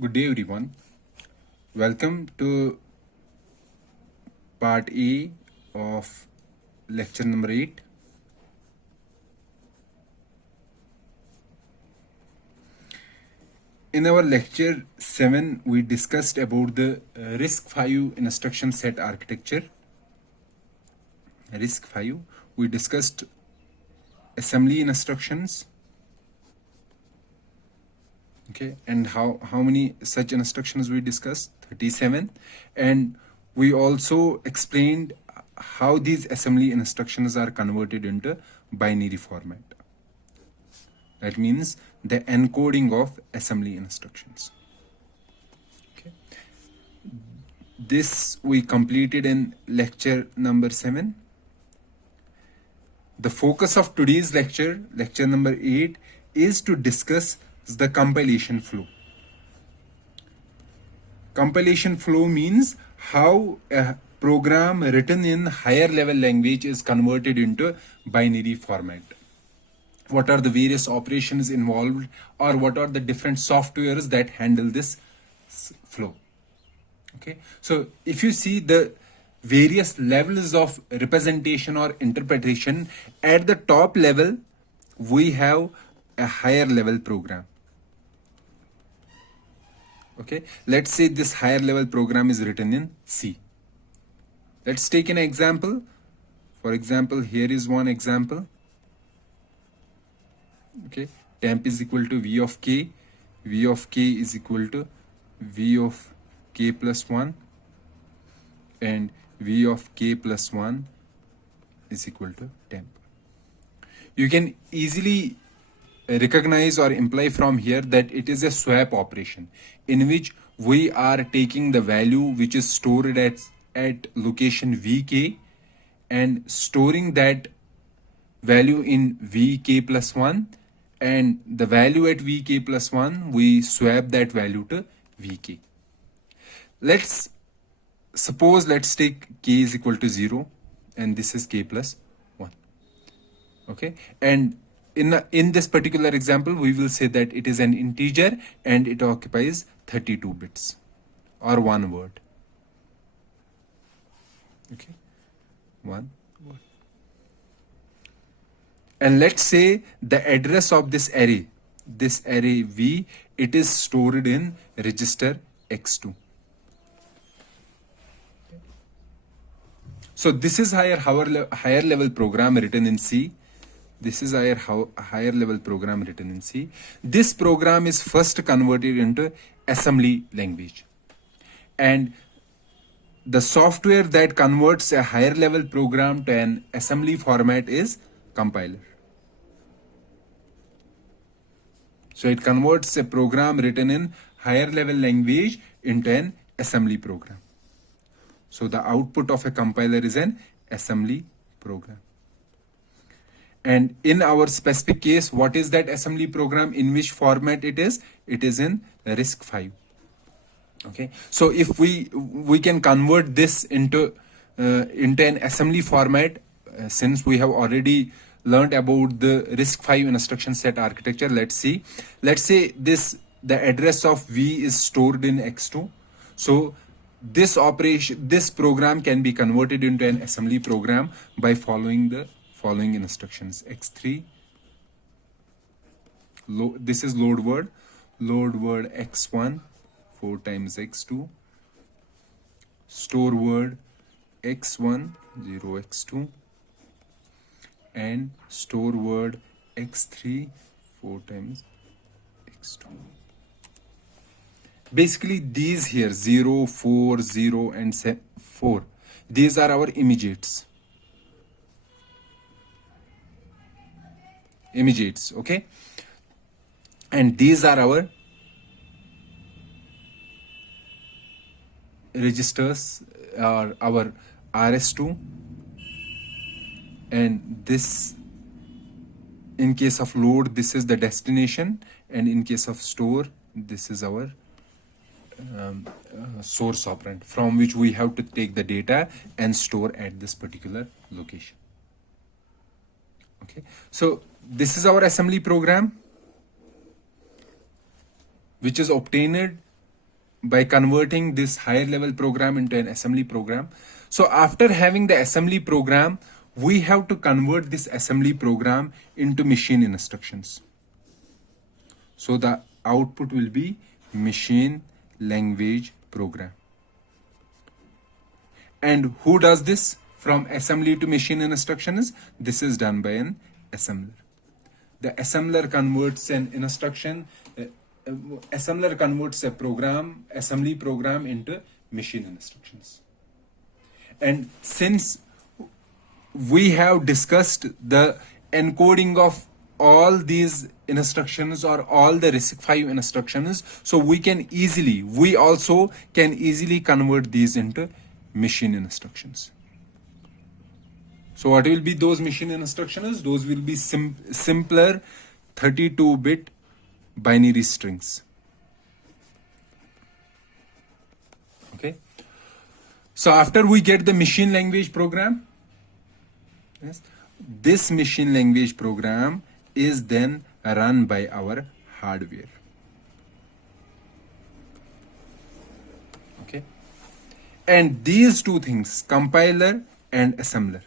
Good day, everyone. Welcome to part A of lecture number 8. In our lecture 7, we discussed about the RISC-V instruction set architecture. RISC-V, we discussed assembly instructions. Okay, and how many such instructions we discussed? 37. And we also explained how these assembly instructions are converted into binary format. That means the encoding of assembly instructions. Okay, this we completed in lecture number 7. The focus of today's lecture, lecture number 8, is to discuss the compilation flow. Compilation flow means how a program written in higher level language is converted into binary format. What are the various operations involved, or what are the different softwares that handle this flow? Okay, so if you see the various levels of representation or interpretation, at the top level we have a higher level program. Okay, let's say this higher level program is written in C. Let's take an example. For example, here is one example. Okay, temp is equal to v of k is equal to v of k plus 1, and v of k plus 1 is equal to temp. You can easily recognize or imply from here that it is a swap operation in which we are taking the value which is stored at location vk and storing that value in vk plus 1, and the value at vk plus 1 we swap that value to vk. Let's take k is equal to 0 and this is k plus 1. Okay, and in this particular example we will say that it is an integer and it occupies 32 bits or one word. Okay, one word. And let's say the address of this array v, it is stored in register x2. So this is higher level program written in C. This is our higher level program written in C. This program is first converted into assembly language. And the software that converts a higher level program to an assembly format is compiler. So it converts a program written in higher level language into an assembly program. So the output of a compiler is an assembly program. And in our specific case, what is that assembly program, in which format it is? It is in RISC-V. Okay, so if we can convert this into an assembly format, since we have already learned about the RISC-V instruction set architecture. Let's say the address of v is stored in x2. So this program can be converted into an assembly program by following the following instructions. X3, this is load word x1 4 times x2, store word x1 0 x2, and store word x3 4 times x2. Basically these here 0 4 0 and 4, these are our immediates. Okay, and these are our registers, or our rs2, and this, in case of load, this is the destination, and in case of store, this is our source operand from which we have to take the data and store at this particular location. Okay, so this is our assembly program which is obtained by converting this higher level program into an assembly program. So after having the assembly program, we have to convert this assembly program into machine instructions. So the output will be machine language program. And who does this from assembly to machine instructions? This is done by an assembler. The assembler converts an instruction, assembler converts a program, assembly program into machine instructions. And since we have discussed the encoding of all these instructions or all the RISC-V instructions, so we also can easily convert these into machine instructions. So what will be those machine instructions? Those will be simpler 32-bit binary strings. Okay. So after we get the machine language program, yes, this machine language program is then run by our hardware. Okay. And these two things, compiler and assembler,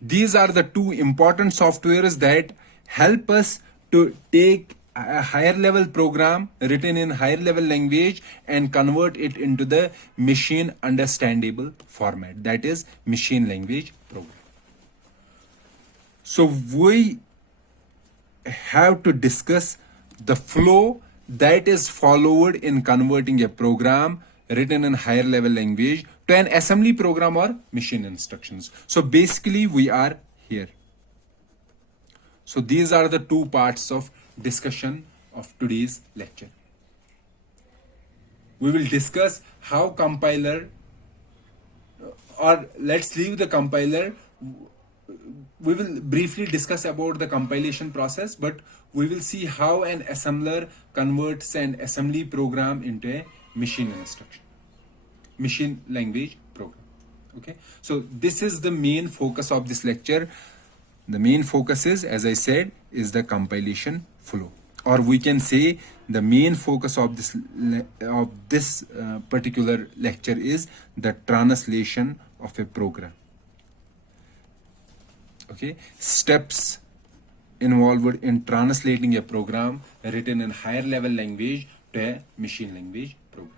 these are the two important softwares that help us to take a higher level program written in higher level language and convert it into the machine understandable format, that is machine language program. So we have to discuss the flow that is followed in converting a program written in higher level language to an assembly program or machine instructions. So basically we are here. So these are the two parts of discussion of today's lecture. We will discuss how compiler, or let's leave the compiler. We will briefly discuss about the compilation process, but we will see how an assembler converts an assembly program into a machine instruction, machine language program. Okay, so this is the main focus of this lecture. The main focus is, as I said, is the compilation flow, or we can say the main focus of this particular lecture is the translation of a program. Okay, steps involved in translating a program written in higher level language to a machine language program.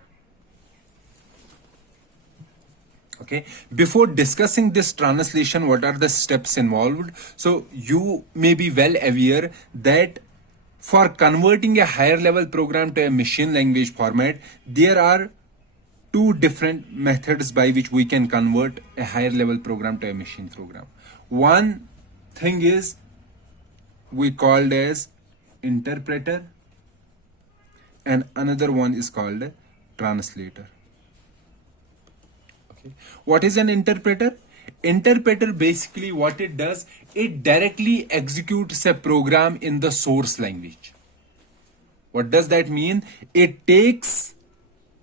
Okay, before discussing this translation, what are the steps involved? So you may be well aware that for converting a higher level program to a machine language format, there are two different methods by which we can convert a higher level program to a machine program. One thing is we called as interpreter, and another one is called translator. Okay, what is an interpreter? Interpreter, basically what it does, it directly executes a program in the source language. What does that mean? It takes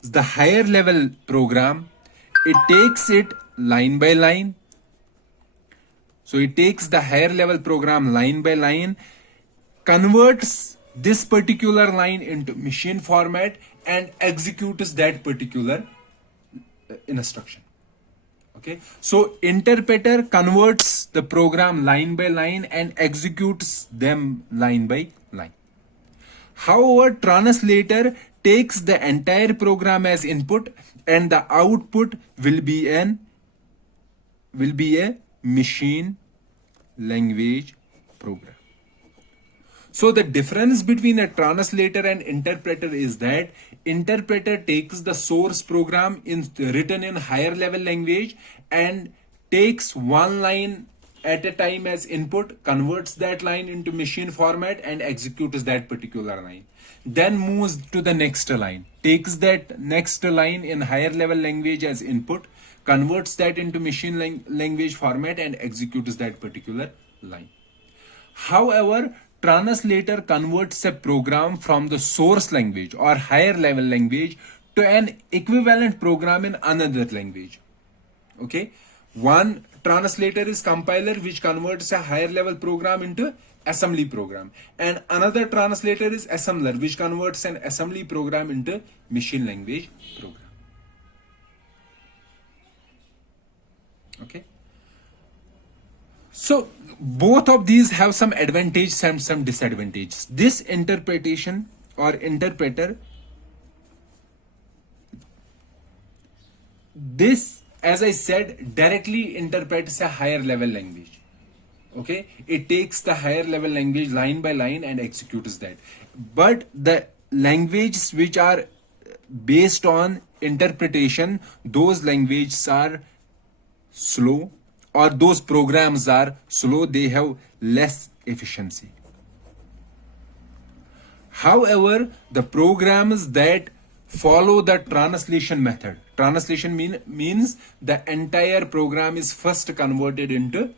the higher level program, it takes it line by line. So it takes the higher level program line by line, converts this particular line into machine format and executes that particular instruction. Okay, so interpreter converts the program line by line and executes them line by line. However, translator takes the entire program as input and the output will be a machine language program. So the difference between a translator and interpreter is that interpreter takes the source program written in higher level language and takes one line at a time as input, converts that line into machine format and executes that particular line. Then moves to the next line, takes that next line in higher level language as input, converts that into machine language format and executes that particular line. However, translator converts a program from the source language or higher level language to an equivalent program in another language. Okay, one translator is compiler, which converts a higher level program into assembly program, and another translator is assembler, which converts an assembly program into machine language program. Okay, so both of these have some advantages and some disadvantages. This interpretation or interpreter, this, as I said, directly interprets a higher level language. Okay, it takes the higher level language line by line and executes that. But the languages which are based on interpretation, those languages are slow, or those programs are slow, they have less efficiency. However, the programs that follow the translation method, translation means the entire program is first converted into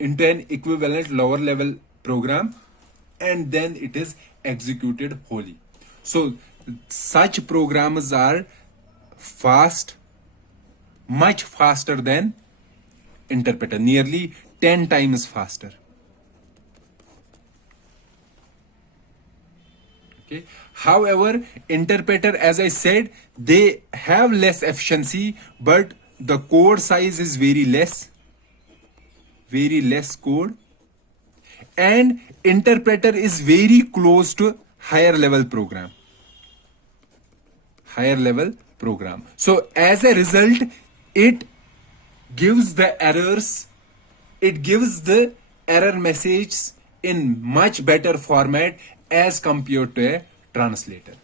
an equivalent lower level program, and then it is executed wholly. So such programs are fast, much faster than interpreter, nearly 10 times faster. Okay. However, interpreter, as I said, they have less efficiency, but the code size is very less code, and interpreter is very close to higher level program. So as a result, it gives the errors, it gives the error messages in much better format as compared to a translator.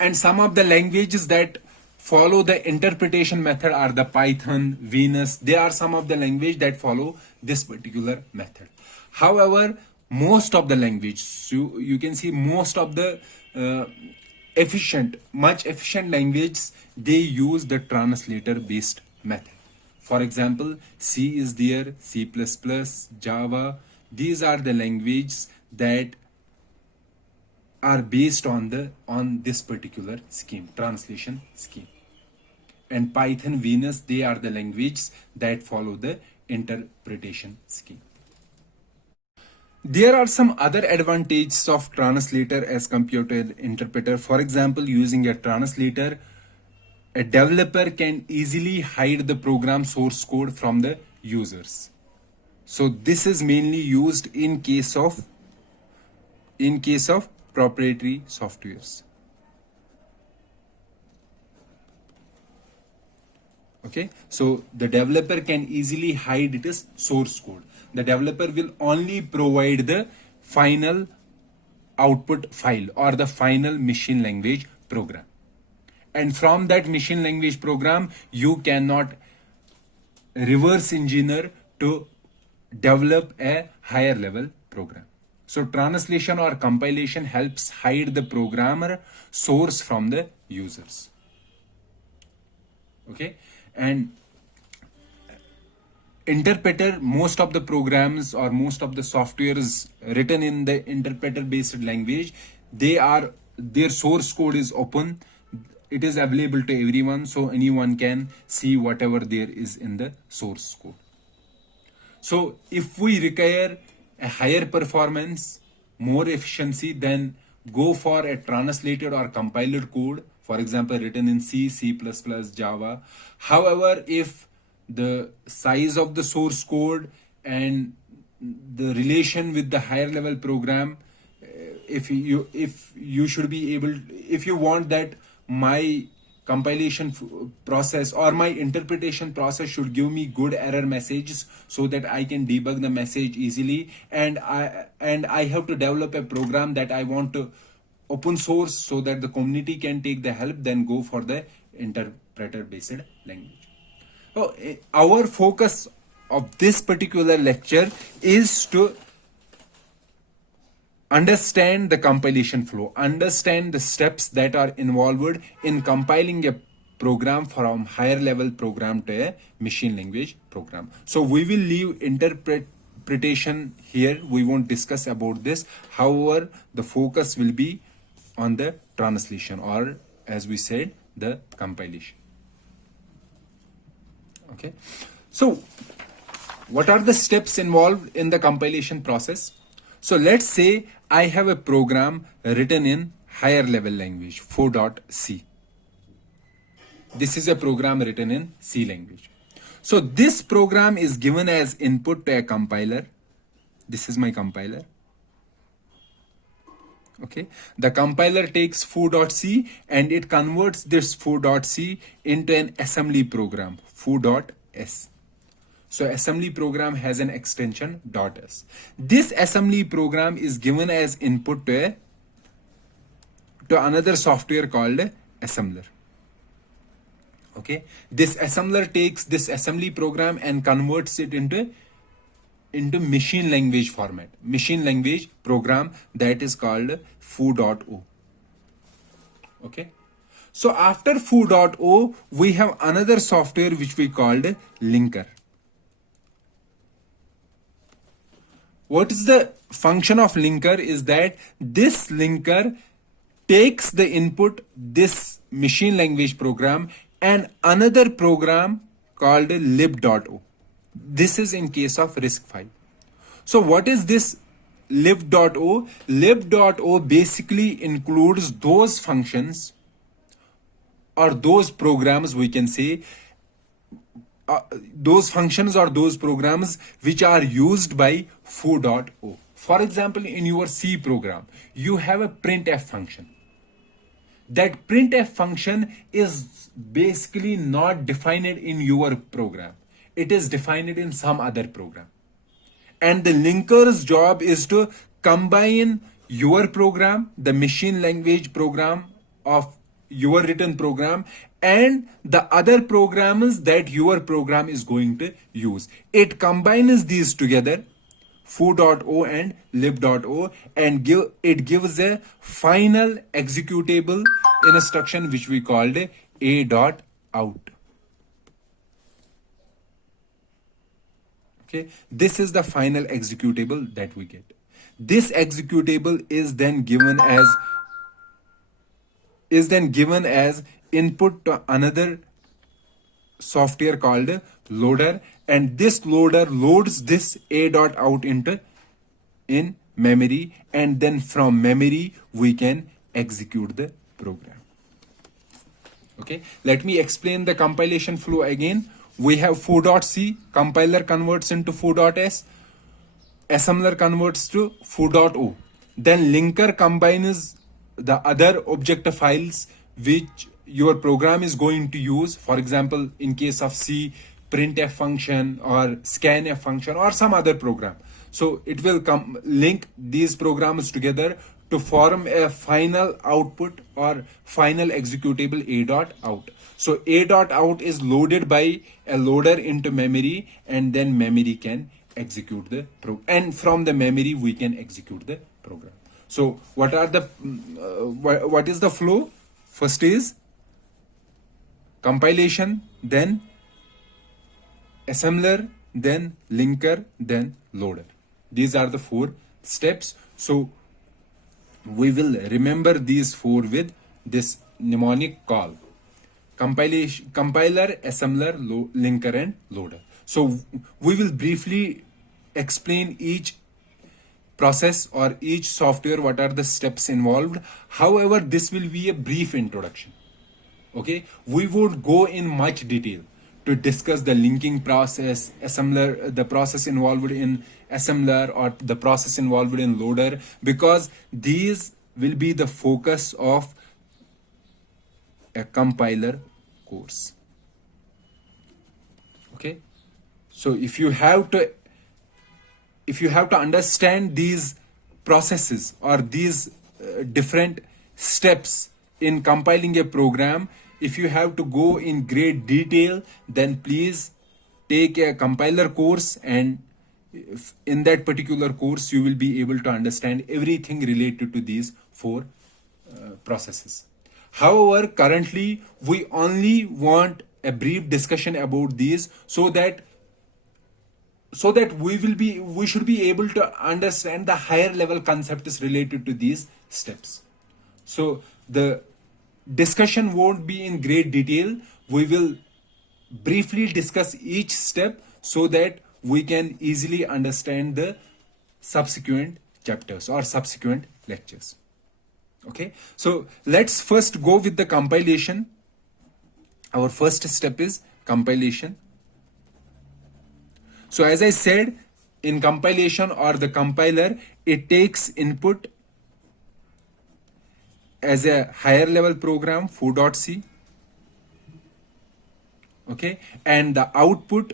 And some of the languages that follow the interpretation method are the Python, Venus. They are some of the language that follow this particular method. However, most of the language, you can see most of the much efficient languages, they use the translator based method. For example, C is there, C++, Java. These are the languages that are based on this particular scheme, translation scheme. And Python, Venus, they are the languages that follow the interpretation scheme. There are some other advantages of translator as compared to an interpreter. For example, using a translator, a developer can easily hide the program source code from the users. So this is mainly used in case of proprietary softwares. Okay, so the developer can easily hide its source code. The developer will only provide the final output file or the final machine language program. And from that machine language program, you cannot reverse engineer to develop a higher level program. So translation or compilation helps hide the programmer source from the users. Okay, and interpreter, most of the programs or most of the softwares written in the interpreter based language, their source code is open, it is available to everyone, so anyone can see whatever there is in the source code. So if we require a higher performance, more efficiency, then go for a translated or compiled code, for example written in C, C++, Java. However, if the size of the source code and the relation with the higher level program, if you should be able, if you want that my compilation process or my interpretation process should give me good error messages so that I can debug the message easily, and I have to develop a program that I want to open source so that the community can take the help, then go for the interpreter based language. So our focus of this particular lecture is to understand the compilation flow, understand the steps that are involved in compiling a program from higher level program to a machine language program. So we will leave interpretation here, we won't discuss about this. However, the focus will be on the translation, or as we said, the compilation. Okay, so What are the steps involved in the compilation process? So let's say I have a program written in higher level language 4.c. This is a program written in C language. So this program is given as input to a compiler. This is my compiler. Okay, the compiler takes foo.c and it converts this foo.c into an assembly program foo.s. So assembly program has an extension .s. This assembly program is given as input to another software called assembler. Okay, this assembler takes this assembly program and converts it into machine language format, machine language program that is called foo.o. Okay, so after foo.o we have another software which we called linker. What is the function of linker is that this linker takes the input, this machine language program, and another program called lib.o. This is in case of RISC-V. So what is this lib.o? Lib.o basically includes those functions or those programs, we can say, those functions or those programs which are used by foo.o. For example, in your C program, you have a printf function. That printf function is basically not defined in your program. It is defined in some other program. And the linker's job is to combine your program, the machine language program of your written program, and the other programs that your program is going to use. It combines these together, foo.o and lib.o, and gives a final executable instruction which we called a.out. Okay, this is the final executable that we get. This executable is then given as input to another software called loader, and this loader loads this a.out in memory, and then from memory we can execute the program. Okay, let me explain the compilation flow again. We have foo.c, compiler converts into foo.s, assembler converts to foo.o. Then linker combines the other object files which your program is going to use. For example, in case of C, printf function or scanf function or some other program. So it will link these programs together to form a final output or final executable a.out. So a.out is loaded by a loader into memory, and then memory can execute the program, and from the memory we can execute the program. So what is the flow? First is compilation, then assembler, then linker, then loader. These are the 4 steps. So we will remember these 4 with this mnemonic call: compilation, compiler, assembler, linker, and loader. So we will briefly explain each process or each software, what are the steps involved. However, this will be a brief introduction. Okay, we would go in much detail to discuss the linking process, assembler, the process involved in assembler, or the process involved in loader, because these will be the focus of a compiler course. Okay, so if you have to understand these processes or these different steps in compiling a program, if you have to go in great detail, then please take a compiler course, and in that particular course you will be able to understand everything related to these 4 processes. However, currently we only want a brief discussion about these, so that we should be able to understand the higher level concepts related to these steps. So the discussion won't be in great detail. We will briefly discuss each step so that we can easily understand the subsequent chapters or subsequent lectures. Okay, so let's first go with the compilation. Our first step is compilation. So as I said, in compilation or the compiler, it takes input as a higher level program foo.c, okay, and the output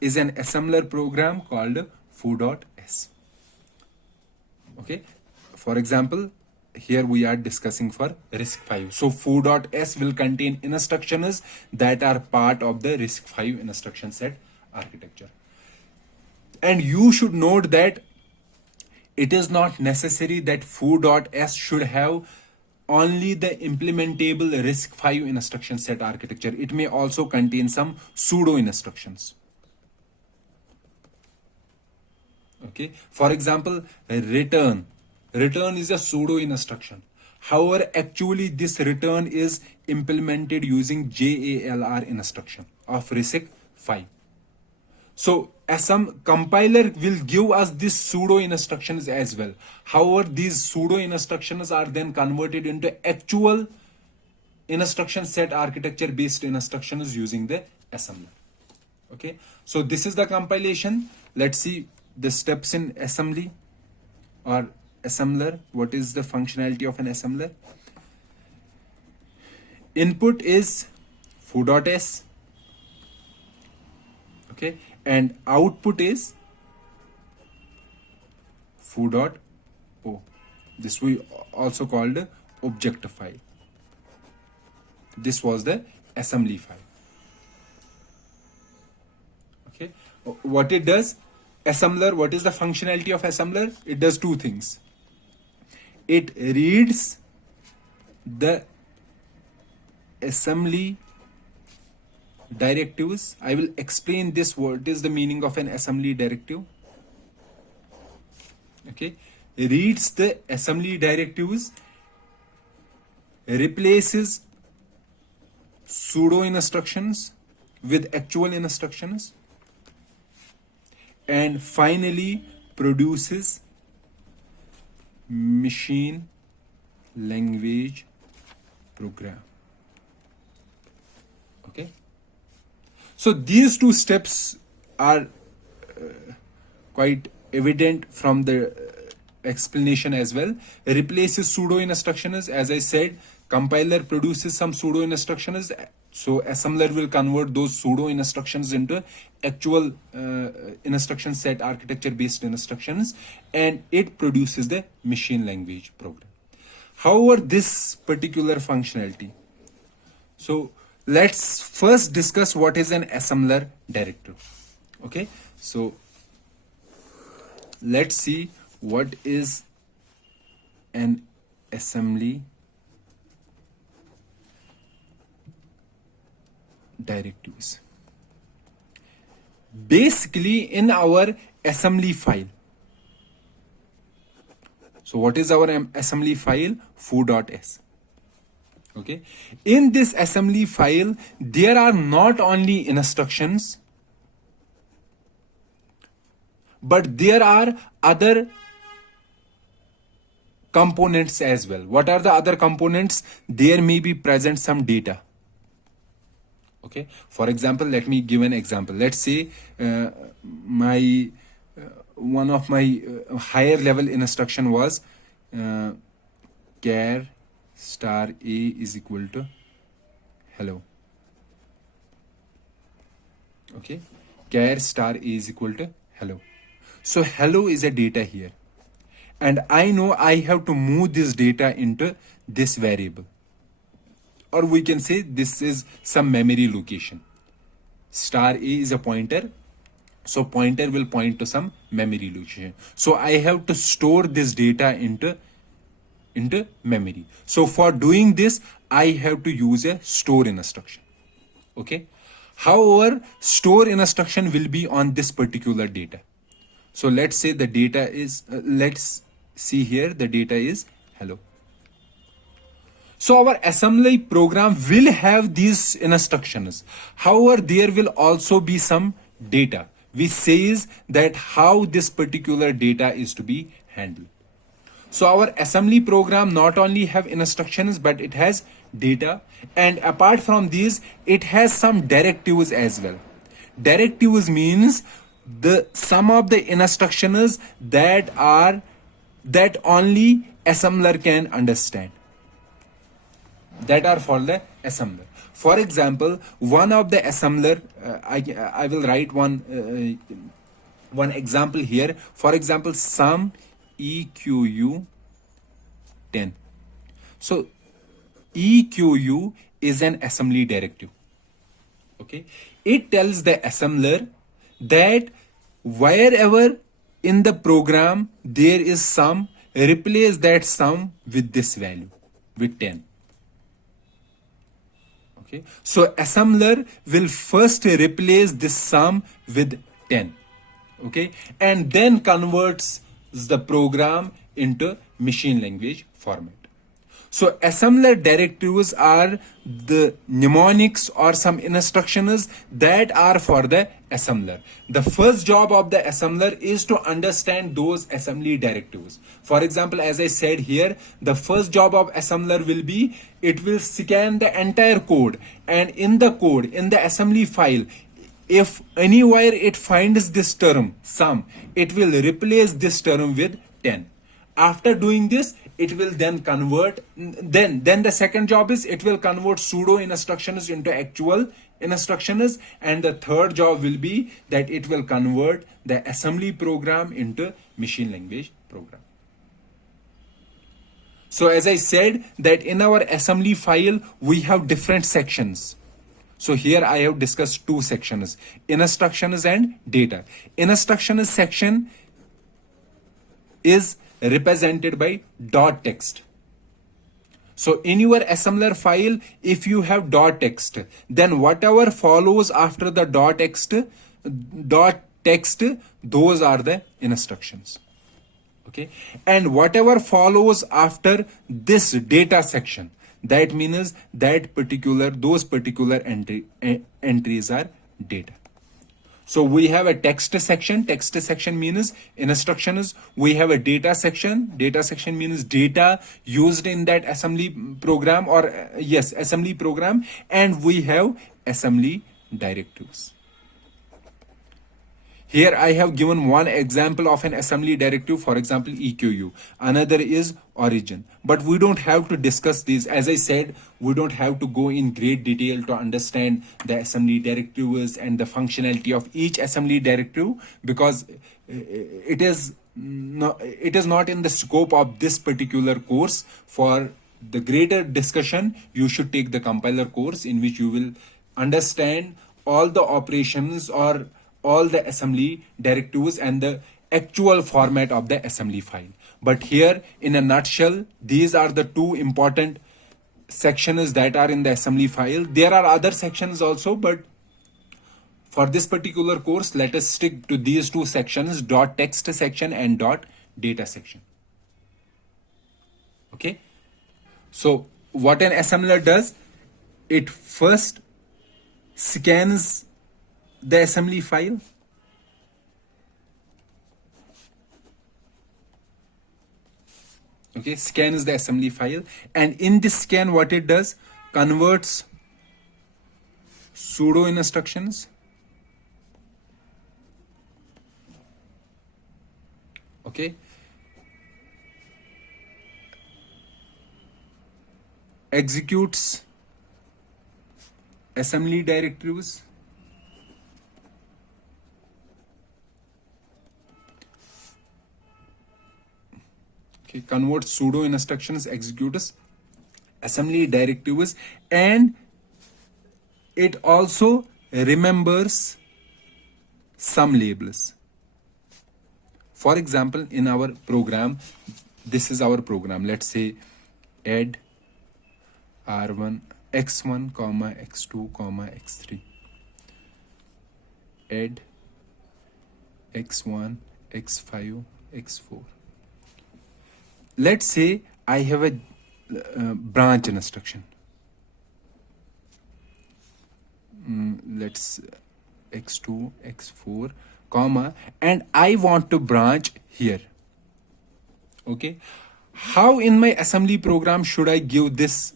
is an assembler program called foo.s. Okay, for example, here we are discussing for RISC-V. So foo.s will contain instructions that are part of the RISC-V instruction set architecture. And you should note that it is not necessary that foo.s should have only the implementable RISC-V instruction set architecture. It may also contain some pseudo instructions. Okay, for example, return is a pseudo instruction. However, actually this return is implemented using JALR instruction of RISC-V. So some compiler will give us these pseudo instructions as well. However, these pseudo instructions are then converted into actual instruction set architecture based instructions using the assembler. Okay, so this is the compilation. Let's see the steps in assembly or assembler. What is the functionality of an assembler? Input is foo.s, okay, and output is foo.o. This we also called object file. This was the assembly file. Okay, what it does, assembler, what is the functionality of assembler? It does two things. It reads the assembly directives. I will explain this. What is the meaning of an assembly directive? Okay, reads the assembly directives, replaces pseudo instructions with actual instructions, and finally produces machine language program. Okay, so these two steps are quite evident from the explanation as well. Replaces pseudo instructions. As I said, compiler produces some pseudo instructions, so assembler will convert those pseudo instructions into actual instruction set architecture based instructions, and it produces the machine language program. However, this particular functionality, so let's first discuss what is an assembler directive. Okay, so let's see what is an assembly directives. Basically, in our assembly file, so what is our assembly file? Foo.s. Okay, in this assembly file there are not only instructions, but there are other components as well. What are the other components? There may be present some data. Okay, for example, let me give an example. Let's say my one of my higher level instruction was char star a is equal to hello. Okay, char star a is equal to hello. So hello is a data here, and I know I have to move this data into this variable, or we can say this is some memory location. Star a is a pointer, so pointer will point to some memory location. So I have to store this data into memory. So for doing this, I have to use a store instruction. Okay, however, store instruction will be on this particular data. So let's say the data is let's see here, the data is hello. So our assembly program will have these instructions. However, there will also be some data which says that how this particular data is to be handled. So our assembly program not only have instructions but it has data, and apart from these it has some directives as well. Directives means the some of the instructions that only assembler can understand, that are for the assembler. For example, one of the assembler, I will write one example here. For example, sum EQU 10. So EQU is an assembly directive. Okay, it tells the assembler that wherever in the program there is sum, replace that sum with this value, with 10. Okay, so assembler will first replace this sum with 10. Okay, and then converts the program into machine language format. So assembler directives are the mnemonics or some instructions that are for the assembler. The first job of the assembler is to understand those assembly directives. For example, as I said here, the first job of assembler will be, it will scan the entire code, and in the code, in the assembly file, if anywhere it finds this term sum, it will replace this term with 10. After doing this, it will then convert, then the second job is it will convert pseudo instructions into actual instructions, and the third job will be that it will convert the assembly program into machine language program. So as I said that in our assembly file we have different sections. So here I have discussed two sections, instructions and data. Instructions section is represented by dot text. So in your assembler file, if you have dot text, then whatever follows after the dot text, those are the instructions. Okay, and whatever follows after this data section, that means that those particular entries are data. So we have a text section. Text section means instructions. We have a data section. Data section means data used in that assembly program, or yes, assembly program. And we have assembly directives. Here I have given one example of an assembly directive, for example, EQU. Another is origin. But we don't have to discuss these. As I said, we don't have to go in great detail to understand the assembly directives and the functionality of each assembly directive, because it is not in the scope of this particular course. For the greater discussion, you should take the compiler course, in which you will understand all the operations or all the assembly directives and the actual format of the assembly file. But here, in a nutshell, these are the two important sections that are in the assembly file. There are other sections also, but for this particular course, let us stick to these two sections, dot text section and dot data section. Okay, so what an assembler does, it first scans the assembly file. Okay, scans the assembly file, and in this scan what it does, converts pseudo instructions, okay, executes assembly directives, okay, converts pseudo instructions, executes assembly directives, and it also remembers some labels. For example, in our program, this is our program. Let's say add r1 x1 comma x2 comma x3, add x1 x5 x4. Let's say I have a branch instruction. Let's x2, x4, comma, and I want to branch here. Okay, how in my assembly program should I give this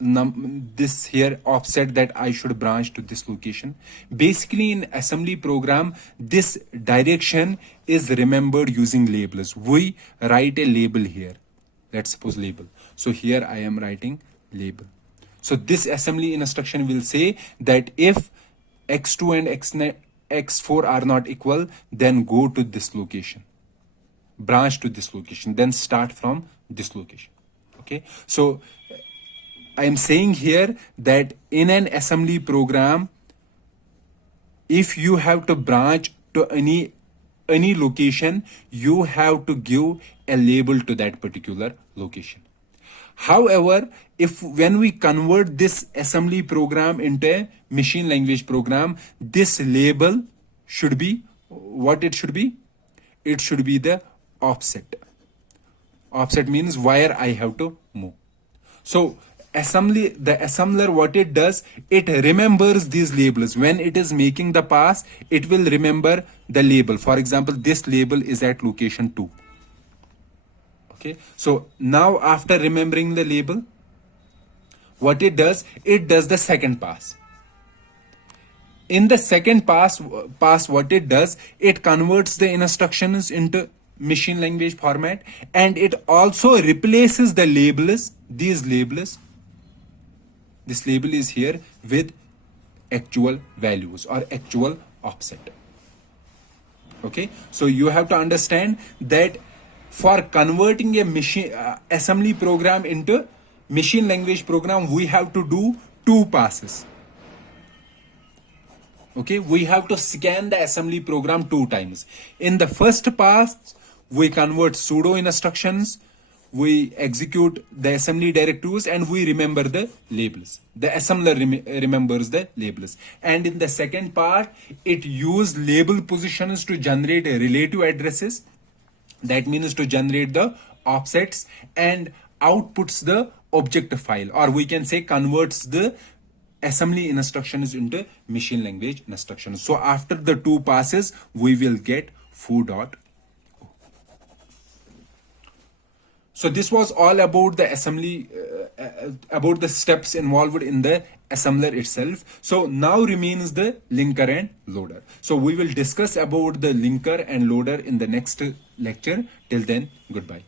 this here offset that I should branch to this location? Basically, in assembly program, this direction is remembered using labels. We write a label here. Let's suppose label. So here I am writing label. So this assembly instruction will say that if x2 and x4 are not equal, then go to this location, branch to this location, then start from this location. Okay, so I am saying here that in an assembly program, if you have to branch to any location, you have to give a label to that particular location. However, if when we convert this assembly program into a machine language program, this label should be what it should be. It should be the offset. Offset means where I have to move. So the assembler, what it does, it remembers these labels. When it is making the pass, it will remember the label. For example, this label is at location 2. Okay, so now after remembering the label, what it does the second pass. In the second pass, what it does, it converts the instructions into machine language format, and it also replaces the labels, these labels. This label is here with actual values or actual offset. Okay, so you have to understand that for converting a machine assembly program into machine language program, we have to do 2 passes. Okay, we have to scan the assembly program 2 times. In the first pass, we convert pseudo instructions, we execute the assembly directives, and we remember the labels. The assembler remembers the labels. And in the second part, it uses label positions to generate relative addresses. That means to generate the offsets and outputs the object file, or we can say converts the assembly instructions into machine language instructions. So after the 2 passes, we will get foo.o. So this was all about the assembly, about the steps involved in the assembler itself. So now remains the linker and loader. So we will discuss about the linker and loader in the next lecture. Till then, goodbye.